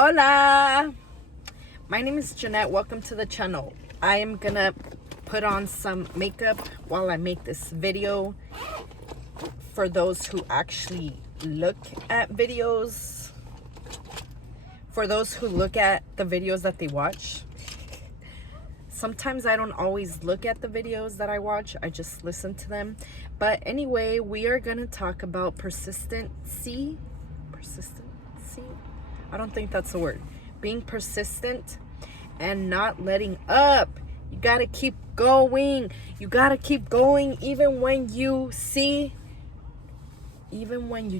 Hola! My name is Jeanette. Welcome to the channel. I am gonna put on some makeup while I make this video for those who actually look at videos. For those who look at the videos that they watch. Sometimes I don't always look at the videos that I watch. I just listen to them. But anyway, we are gonna talk about persistency. I don't think that's a word. Being persistent and not letting up. You gotta keep going. You gotta keep going even when you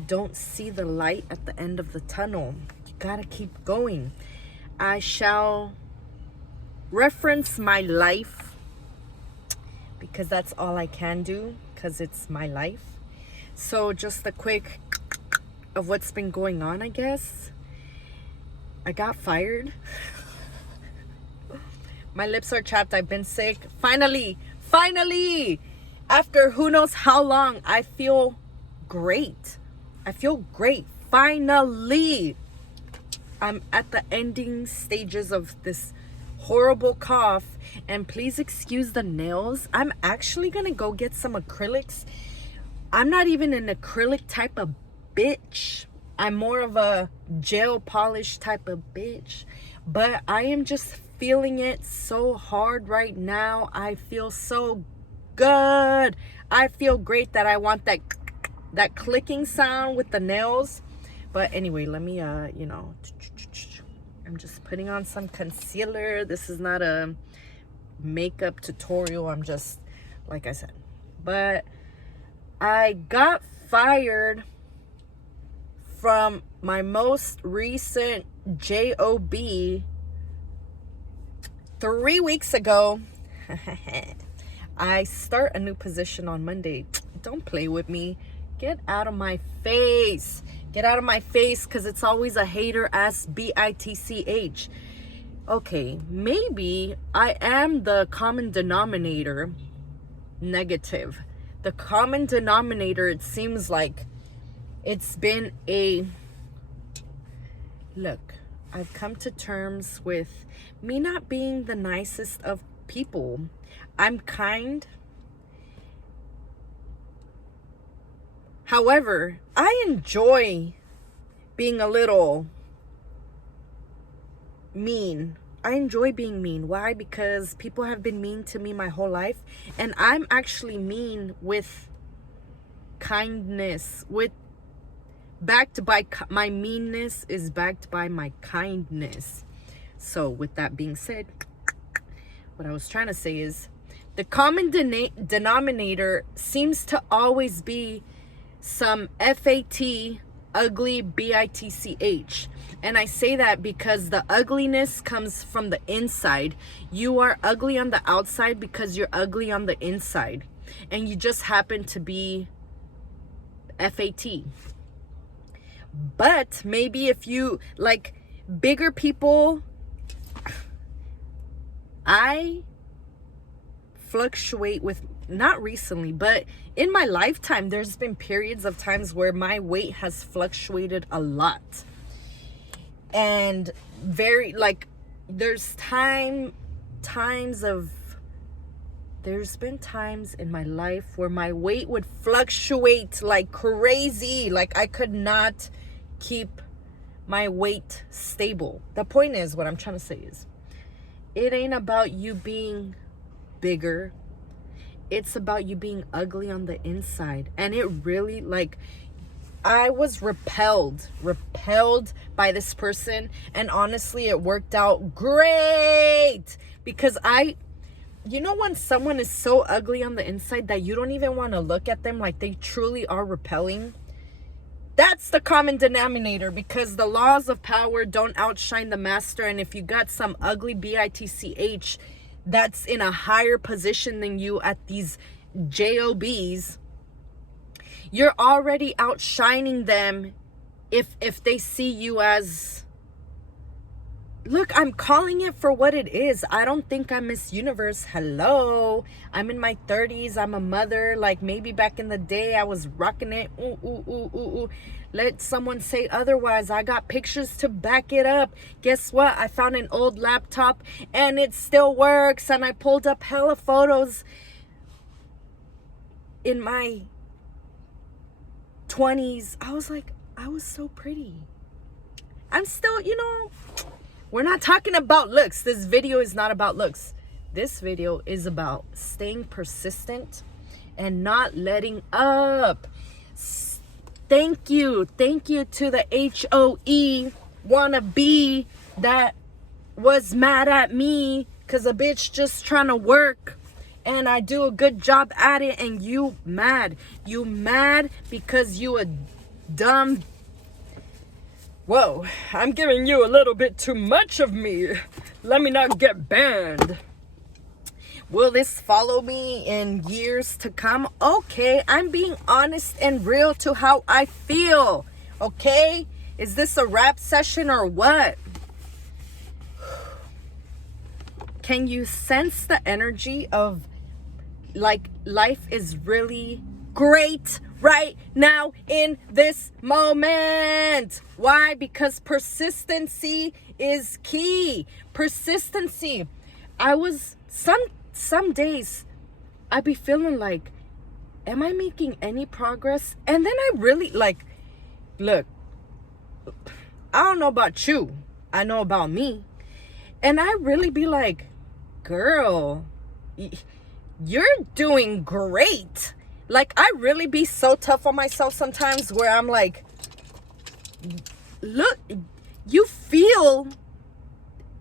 don't see the light at the end of the tunnel. You gotta keep going. I shall reference my life because that's all I can do, because it's my life. So just a quick of what's been going on, I guess. I got fired. My lips are chapped. I've been sick. Finally, after who knows how long, I feel great. Finally, I'm at the ending stages of this horrible cough, and please excuse the nails. I'm actually gonna go get some acrylics. I'm not even an acrylic type of bitch. I'm more of a gel polish type of bitch, but I am just feeling it so hard right now. I feel so good. I feel great that I want that clicking sound with the nails. But anyway, let me I'm just putting on some concealer. This is not a makeup tutorial. I'm just, like I said. But I got fired from my most recent job 3 weeks ago. I start a new position on Monday. Don't play with me. Get out of my face. Get out of my face, because it's always a hater ass bitch. Okay, maybe I am the common denominator. Negative. The common denominator, it seems like it's been look, I've come to terms with me not being the nicest of people. I'm kind. However, I enjoy being a little mean. I enjoy being mean. Why? Because people have been mean to me my whole life. And I'm actually mean with kindness. My meanness is backed by my kindness. So with that being said, what I was trying to say is the common denominator seems to always be some FAT ugly bitch. And I say that because the ugliness comes from the inside. You are ugly on the outside because you're ugly on the inside, and you just happen to be FAT. But maybe if you like bigger people, I fluctuate with, not recently, but in my lifetime, there's been periods of times where my weight has fluctuated a lot. And there's been times in my life where my weight would fluctuate like crazy. Like I could not keep my weight stable. The point is, what I'm trying to say is, it ain't about you being bigger. It's about you being ugly on the inside. And it really, I was repelled by this person. And honestly, it worked out great. Because when someone is so ugly on the inside that you don't even want to look at them, like they truly are repelling, that's the common denominator, because the laws of power don't outshine the master. And if you got some ugly bitch that's in a higher position than you at these jobs, you're already outshining them if they see you as look, I'm calling it for what it is. I don't think I'm Miss Universe. Hello. I'm in my 30s. I'm a mother. Like, maybe back in the day I was rocking it. Ooh, ooh, ooh, ooh, ooh. Let someone say otherwise. I got pictures to back it up. Guess what? I found an old laptop and it still works. And I pulled up hella photos in my 20s. I was like, I was so pretty. I'm still, you know, we're not talking about looks. This video is not about looks. This video is about staying persistent and not letting up. Thank you. Thank you to the HOE wannabe that was mad at me because a bitch just trying to work and I do a good job at it, and you mad. You mad because you a dumb. Whoa, I'm giving you a little bit too much of me. Let me not get banned. Will this follow me in years to come? Okay, I'm being honest and real to how I feel. Okay? Is this a rap session or what? Can you sense the energy of, like, life is really great right now in this moment? Why? Because persistency is key. Persistency. I was some days I'd be feeling like, am I making any progress? And then I really, like, look, I don't know about you, I know about me. And I really be like, girl, you're doing great. Like, I really be so tough on myself sometimes where I'm like, look, you feel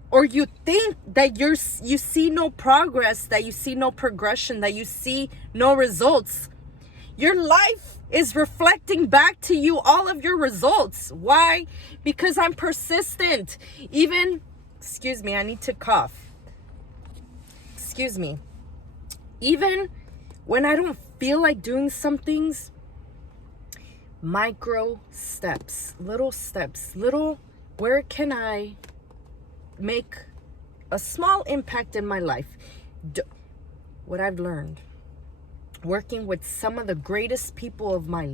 or you think that you see no progress, that you see no progression, that you see no results. Your life is reflecting back to you all of your results. Why? Because I'm persistent. Even, excuse me, I need to cough. Excuse me. Even when I don't feel like doing some things, micro steps, little, where can I make a small impact in my life? What I've learned working with some of the greatest people of my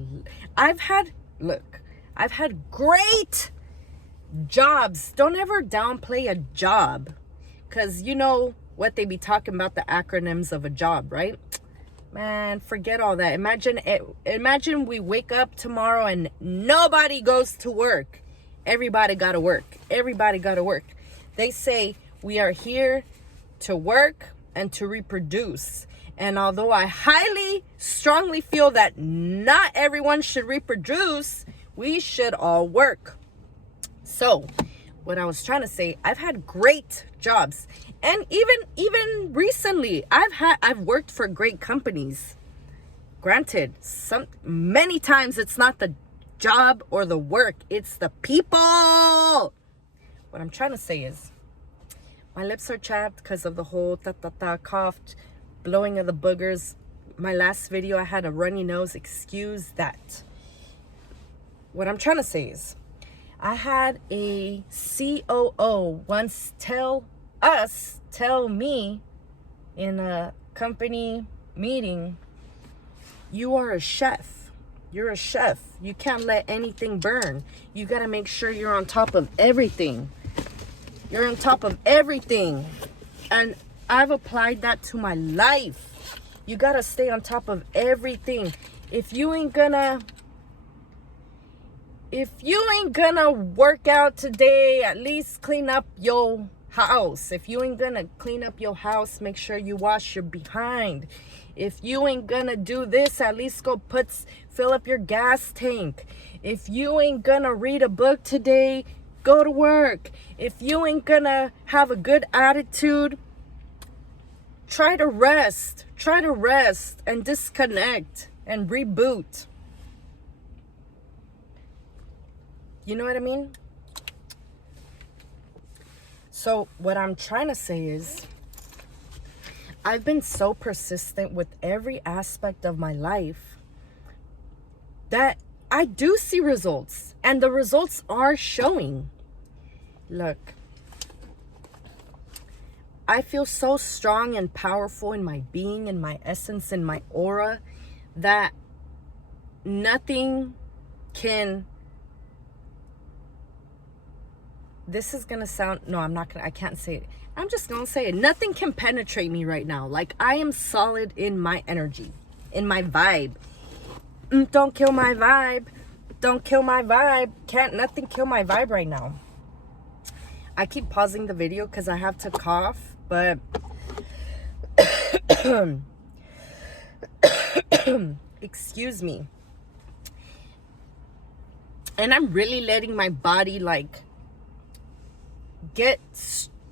I've had great jobs. Don't ever downplay a job, because you know what they be talking about, the acronyms of a job, right? Man, forget all that. Imagine we wake up tomorrow and nobody goes to work. Everybody gotta work. They say we are here to work and to reproduce. And although I strongly feel that not everyone should reproduce, we should all work. So what I was trying to say, I've had great jobs. And even recently, I've worked for great companies. Granted, many times it's not the job or the work, it's the people. What I'm trying to say is, my lips are chapped because of the whole coughed, blowing of the boogers. My last video, I had a runny nose. Excuse that. What I'm trying to say is, I had a COO once tell me in a company meeting, you are a chef. You're a chef. You can't let anything burn. You got to make sure you're on top of everything. You're on top of everything. And I've applied that to my life. You got to stay on top of everything. If you ain't gonna work out today, at least clean up your house. If you ain't gonna clean up your house, make sure you wash your behind. If you ain't gonna do this, at least go fill up your gas tank. If you ain't gonna read a book today, go to work. If you ain't gonna have a good attitude, try to rest and disconnect and reboot. You know what I mean? So what I'm trying to say is, I've been so persistent with every aspect of my life that I do see results, and the results are showing. Look, I feel so strong and powerful in my being, in my essence, in my aura, that nothing can, this is gonna sound, no, I can't say it. I'm just gonna say it. Nothing can penetrate me right now. Like, I am solid in my energy, in my vibe. Don't kill my vibe. Don't kill my vibe. Can't nothing kill my vibe right now. I keep pausing the video because I have to cough, but excuse me. And I'm really letting my body like get,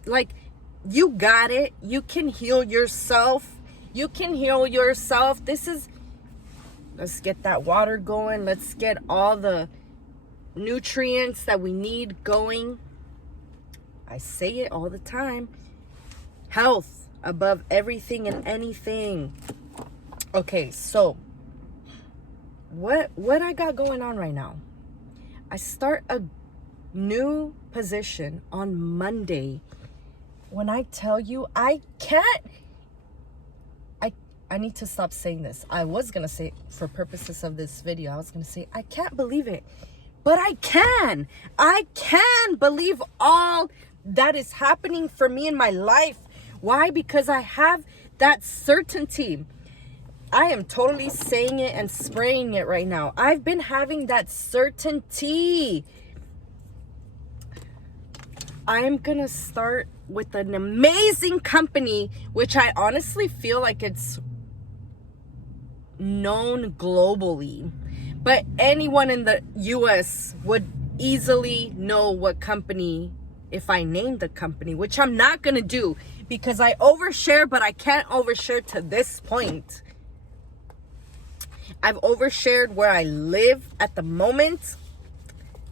like, you got it. You can heal yourself. You can heal yourself. This is, let's get that water going. Let's get all the nutrients that we need going. I say it all the time. Health above everything and anything. Okay, so what I got going on right now? I start a new position on Monday. When I tell you, I need to stop saying this. I was gonna say, for purposes of this video, I was gonna say, I can't believe it. But I can believe all that is happening for me in my life. Why? Because I have that certainty. I am totally saying it and spraying it right now. I've been having that certainty. I am gonna start with an amazing company, which I honestly feel like it's known globally. But anyone in the US would easily know what company if I named the company, which I'm not gonna do because I overshare, but I can't overshare to this point. I've overshared where I live at the moment.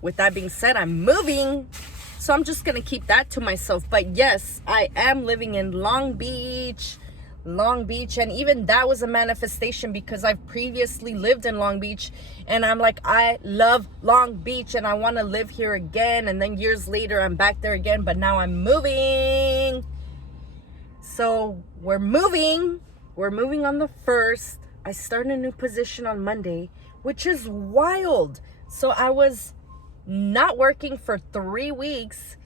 With that being said, I'm moving, so I'm just gonna keep that to myself. But yes, I am living in Long Beach, and even that was a manifestation because I've previously lived in Long Beach, and I'm like, I love Long Beach and I want to live here again. And then years later I'm back there again, but now I'm moving. So we're moving on the 1st. I start a new position on Monday, which is wild. So I was not working for 3 weeks,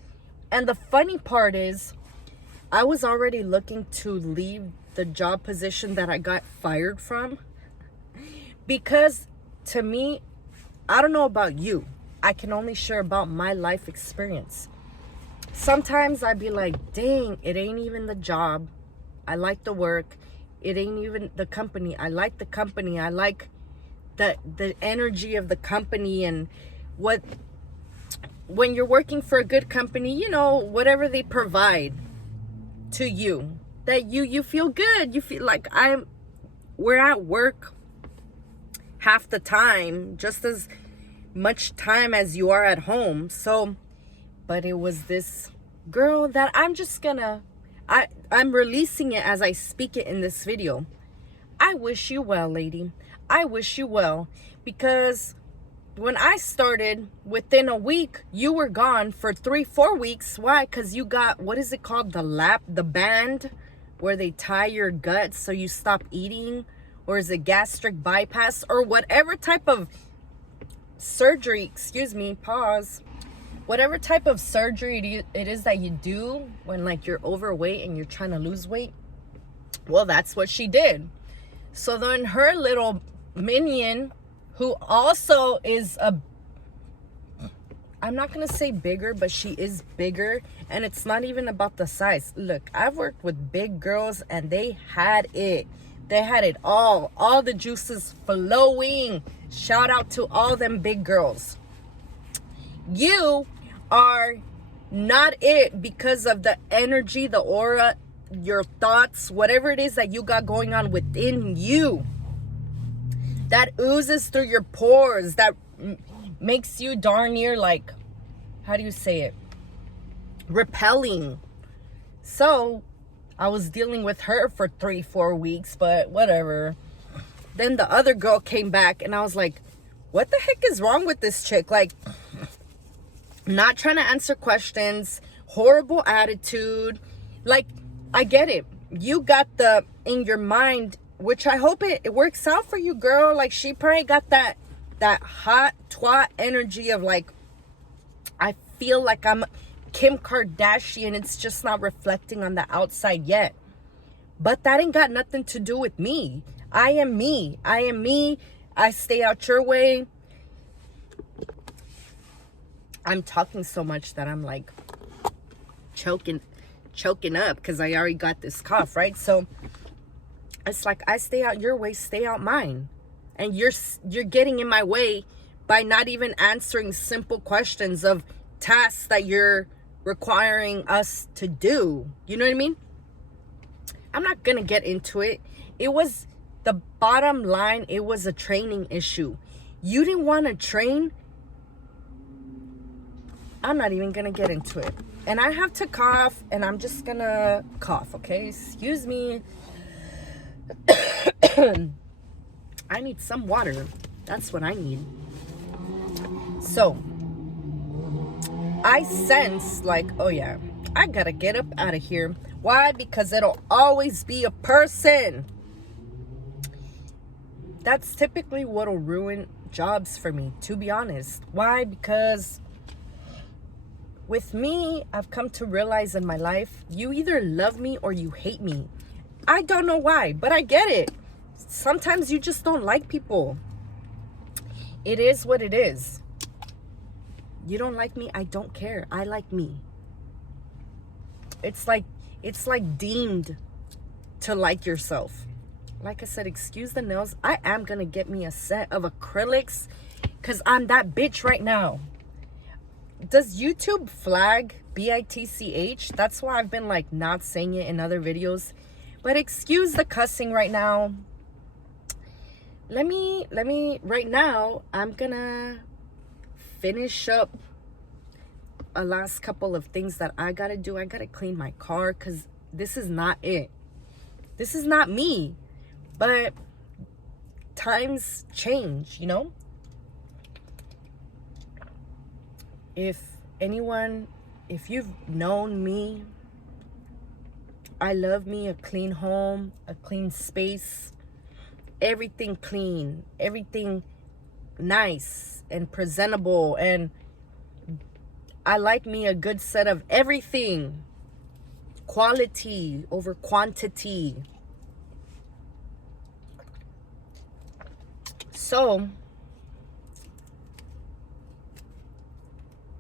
and the funny part is I was already looking to leave the job position that I got fired from, because to me, I don't know about you, I can only share about my life experience. Sometimes I'd be like, dang, it ain't even the job. I like the work. It ain't even the company. I like the company. I like the energy of the company, and when you're working for a good company, you know, whatever they provide to you, that you feel good. You feel like we're at work half the time, just as much time as you are at home. So, but it was this girl that I'm releasing it as I speak it in this video. I wish you well, lady. I wish you well, because when I started, within a week, you were gone for 3-4 weeks. Why? Because you got, what is it called? The band where they tie your guts so you stop eating, or is it gastric bypass, or whatever type of surgery, whatever type of surgery it is that you do when like you're overweight and you're trying to lose weight. Well, that's what she did. So then her little minion, who also is I'm not gonna say bigger, but she is bigger, and it's not even about the size. Look, I've worked with big girls and they had it all the juices flowing. Shout out to all them big girls. You are not it because of the energy, the aura, your thoughts, whatever it is that you got going on within you, that oozes through your pores, that makes you darn near, like, how do you say it, repelling. So I was dealing with her for 3-4 weeks, but whatever. Then the other girl came back and I was like, what the heck is wrong with this chick? Like, not trying to answer questions, horrible attitude. Like, I get it. You got the, in your mind, which I hope it works out for you, girl. Like, she probably got that hot twat energy of like, I feel like I'm Kim Kardashian. It's just not reflecting on the outside yet. But that ain't got nothing to do with me. I am me. I am me. I stay out your way. I'm talking so much that I'm like choking up because I already got this cough, right? So it's like, I stay out your way, stay out mine. And you're getting in my way by not even answering simple questions of tasks that you're requiring us to do. You know what I mean? I'm not gonna get into it. It was, the bottom line, it was a training issue. You didn't want to train. I'm not even gonna get into it. And I have to cough, and I'm just gonna cough, okay? Excuse me. I need some water. That's what I need. So, I sense like, oh yeah, I gotta get up out of here. Why? Because it'll always be a person. That's typically what'll ruin jobs for me, to be honest. Why? Because with me, I've come to realize in my life, you either love me or you hate me. I don't know why, but I get it. Sometimes you just don't like people. It is what it is. You don't like me, I don't care. I like me. It's like deemed to like yourself. Like I said, excuse the nails. I am gonna get me a set of acrylics because I'm that bitch right now. Does YouTube flag BITCH? That's why I've been like not saying it in other videos. But excuse the cussing right now. Let me right now, I'm gonna finish up a last couple of things that I gotta do. I gotta clean my car because this is not it. This is not me. But times change, you know? If you've known me, I love me a clean home, a clean space, everything clean, everything nice and presentable, and I like me a good set of everything. Quality over quantity. So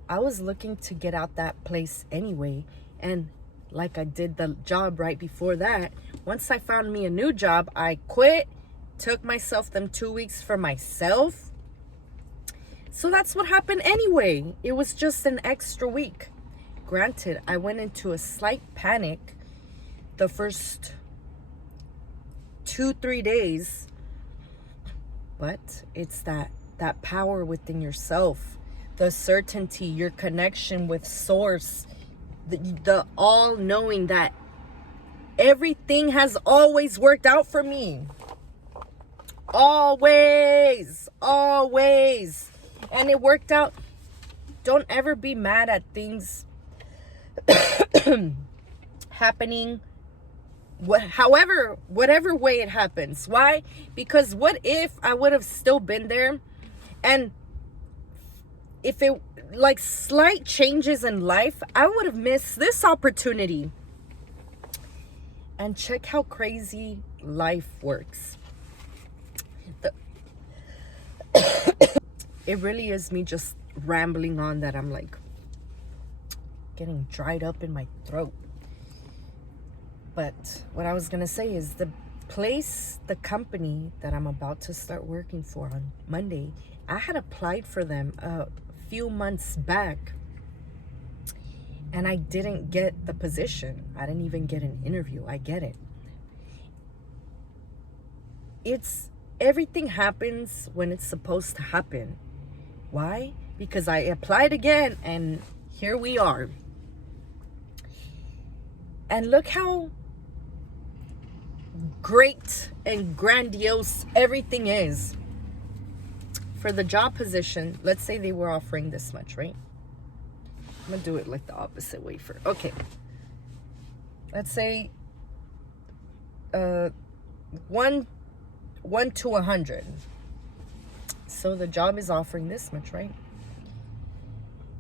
I was looking to get out that place anyway, and like I did the job right before that, once I found me a new job, I quit, took myself them 2 weeks for myself. So that's what happened anyway. It was just an extra week. Granted, I went into a slight panic the first 2-3 days, but it's that power within yourself, the certainty, your connection with source, the all knowing that everything has always worked out for me. Always. And it worked out. Don't ever be mad at things happening, whatever way it happens. Why? Because what if I would have still been there, and if it like slight changes in life, I would have missed this opportunity. And check how crazy life works. It really is me just rambling on that I'm like getting dried up in my throat. But what I was gonna say is the company that I'm about to start working for on Monday, I had applied for them a few months back and I didn't get the position. I didn't even get an interview. I get it. Everything happens when it's supposed to happen. Why? Because I applied again and here we are. And look how great and grandiose everything is. For the job position, let's say they were offering this much, right? I'm gonna do it like the opposite way okay. Let's say 1 to 100. So the job is offering this much, right?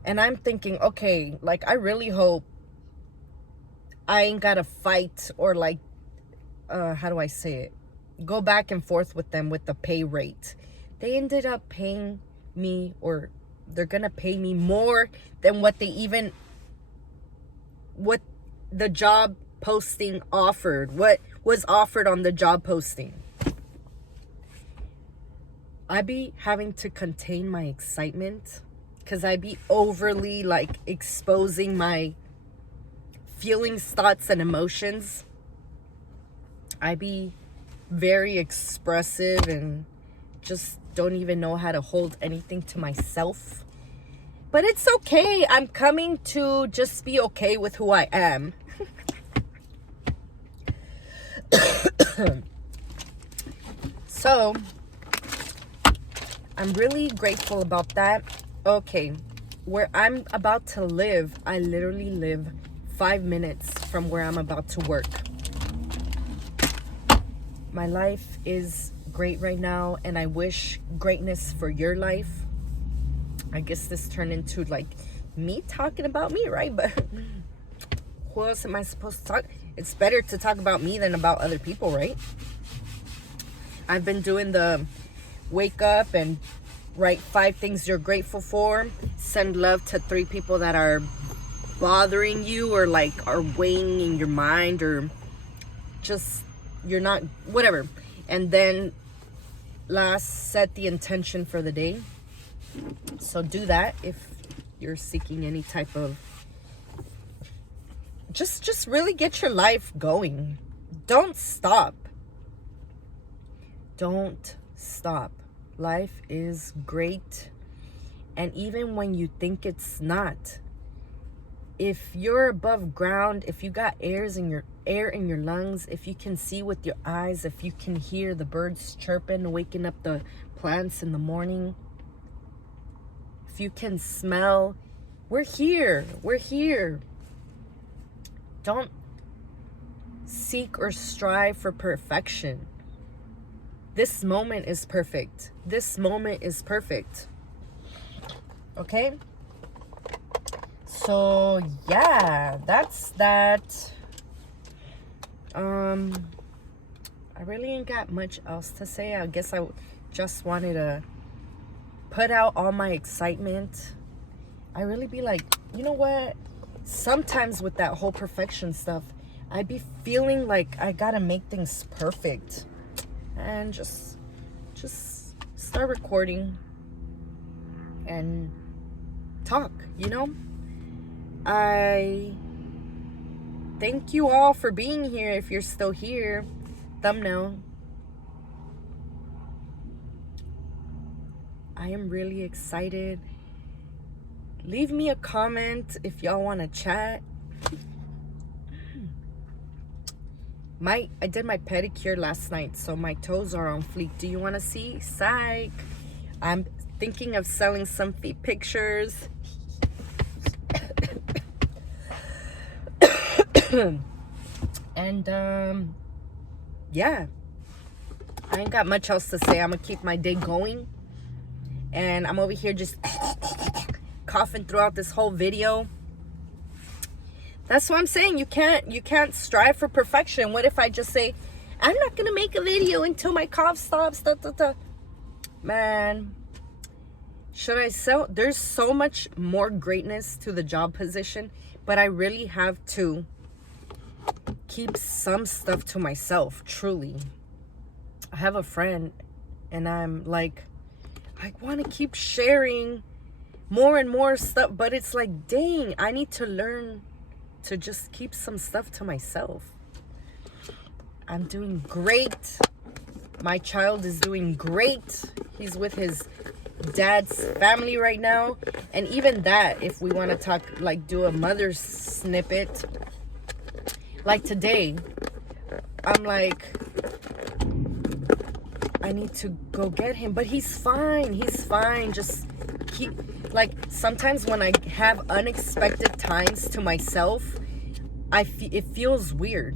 And I'm thinking, okay, like, I really hope I ain't gotta fight or, like, how do I say it? Go back and forth with them with the pay rate. They ended up paying me, or they're gonna pay me more than what the job posting offered, what was offered on the job posting. I be having to contain my excitement because I be overly, like, exposing my feelings, thoughts, and emotions. I be very expressive and just don't even know how to hold anything to myself. But it's okay. I'm coming to just be okay with who I am. So, I'm really grateful about that. Okay, where I'm about to live, I literally live 5 minutes from where I'm about to work. My life is great right now, and I wish greatness for your life. I guess this turned into, like, me talking about me, right? But who else am I supposed to talk? It's better to talk about me than about other people, right? I've been doing the wake up and write 5 things you're grateful for. Send love to 3 people that are bothering you, or, like, are weighing in your mind, or just you're not, whatever. And then last, set the intention for the day. So do that if you're seeking any type of, just really get your life going. Don't stop. Don't stop. Life is great. And even when you think it's not, if you're above ground, if you got air in your lungs, if you can see with your eyes, if you can hear the birds chirping, waking up the plants in the morning, if you can smell, we're here. Don't seek or strive for perfection. This moment is perfect. Okay? So, yeah, that's that. I really ain't got much else to say. I guess I just wanted to put out all my excitement. I really be like, you know what? Sometimes with that whole perfection stuff, I be feeling like I gotta make things perfect. And just start recording and talk, you know? I thank you all for being here. If you're still here, thumbnail. I am really excited. Leave me a comment if y'all want to chat. I did my pedicure last night, so my toes are on fleek. Do you want to see? Psych. I'm thinking of selling some feet pictures. And yeah, I ain't got much else to say. I'm gonna keep my day going, and I'm over here just coughing throughout this whole video. That's what I'm saying. You can't strive for perfection. What if I just say, I'm not gonna make a video until my cough stops? Man, should I sell? There's so much more greatness to the job position, but I really have to keep some stuff to myself. Truly, I have a friend, and I'm like, I want to keep sharing more and more stuff, but it's like, dang, I need to learn to just keep some stuff to myself. I'm doing great. My child is doing great. He's with his dad's family right now. And even that, if we want to talk, like, do a mother's snippet, like today, I'm like, I need to go get him, but he's fine. Just like, sometimes when I have unexpected times to myself, it feels weird.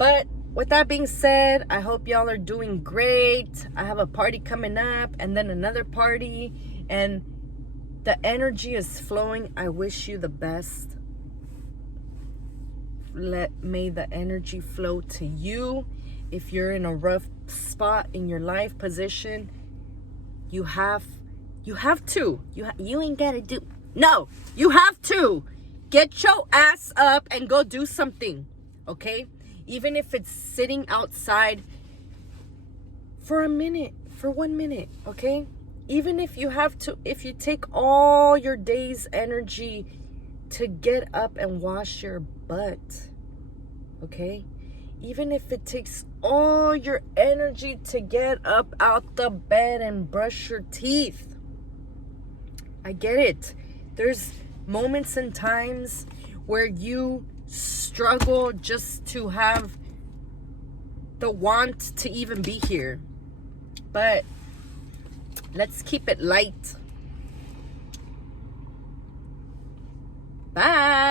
But with that being said, I hope y'all are doing great. I have a party coming up and then another party, and the energy is flowing. I wish you the best. May the energy flow to you. If you're in a rough spot in your life position, you ain't gotta do. No, you have to get your ass up and go do something, okay? Even if it's sitting outside for 1 minute, okay? Even if if you take all your day's energy to get up and wash your butt, okay? Even if it takes all your energy to get up out the bed and brush your teeth. I get it. There's moments and times where you struggle just to have the want to even be here. But let's keep it light. Bye.